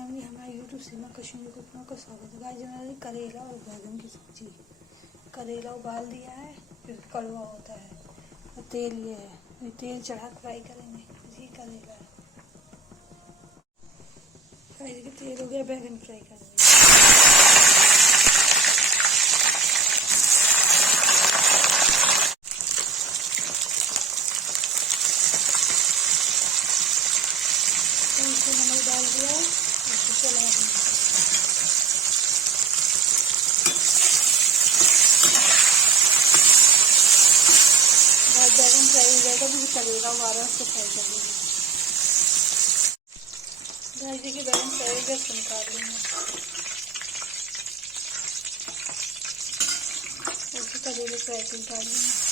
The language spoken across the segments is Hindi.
फैमिली, हमारे यूट्यूब सीमा कश्मीरी कुकिंग का स्वागत है। गाइस मैंने करेला और बैगन की सब्जी, करेला उबाल दिया है, फिर कड़वा होता है, और तेल ये है, तेल चढ़ा फ्राई करेंगे। ये करेला है, फ्राई के तेल हो गया, बैगन फ्राई करेंगे। इसमें नमक डाल दिया, इसको चला देंगे। बैगन फ्राई हो जाएगा, फिर करेला वारा उसको फ्राई कर देंगे। गाइस देखिए बैगन फ्राई हो गया, इसको निकाल लेंगे। उसको करेले फ्राई कर निकाल लेंगे।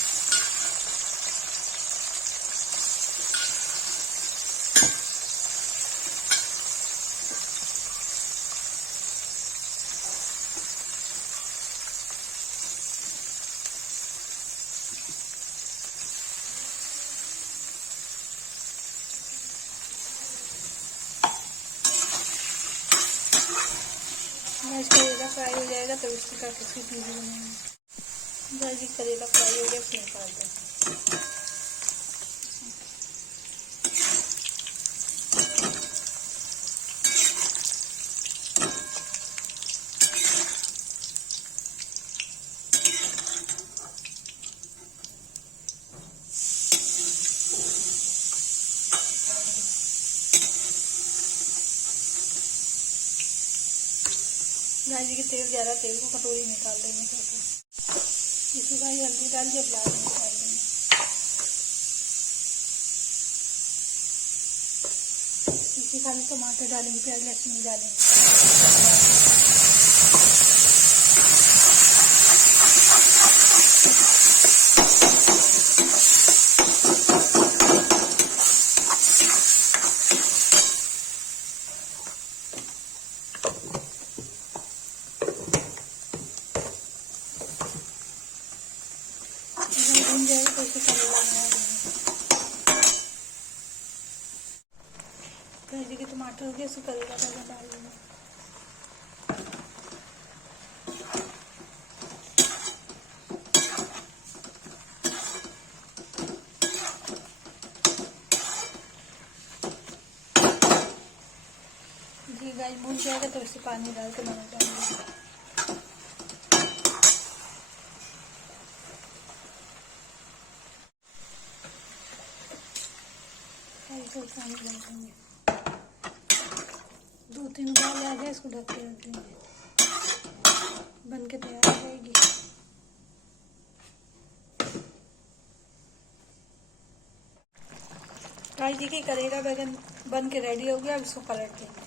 गाइस करेला फ्राई हो जाएगा तो इसकी काट इसकी प्यूरी बनाएंगे। गाइस करेला फ्राई हो गया, फिर निकाल देंगे। गाइस के तेल ज़्यादा, तेल को कटोरी निकाल देंगे। कैसे इसमें गाइस हल्दी डाल के प्याज निकाल देंगे। इसी खाली टमाटर डालेंगे, प्याज लहसुन डालेंगे। भून जाएगा तो इसे करेला बना देंगे। के टमाटर हो गया, इसको करेला बैगन डाल देंगे। जी गाइस भून जाएगा तो इसे पानी डाल के नमक डाल देंगे। पानी डाल देंगे। 2-3 उबाल आ जाए, इसको ढक के रख देंगे, बन के तैयार हो जाएगी। गाइस देखिए करेला बैगन बन के रेडी हो गया, अब इसको पलट देंगे।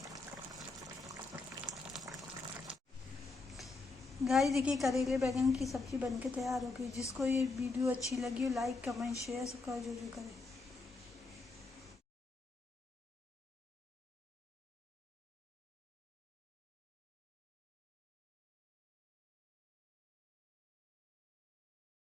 गाइस देखिए करेले बैगन की सब्जी बन के तैयार हो गई। जिसको ये वीडियो अच्छी लगी हो, लाइक कमेंट शेयर सब्सक्राइब जरूर करें।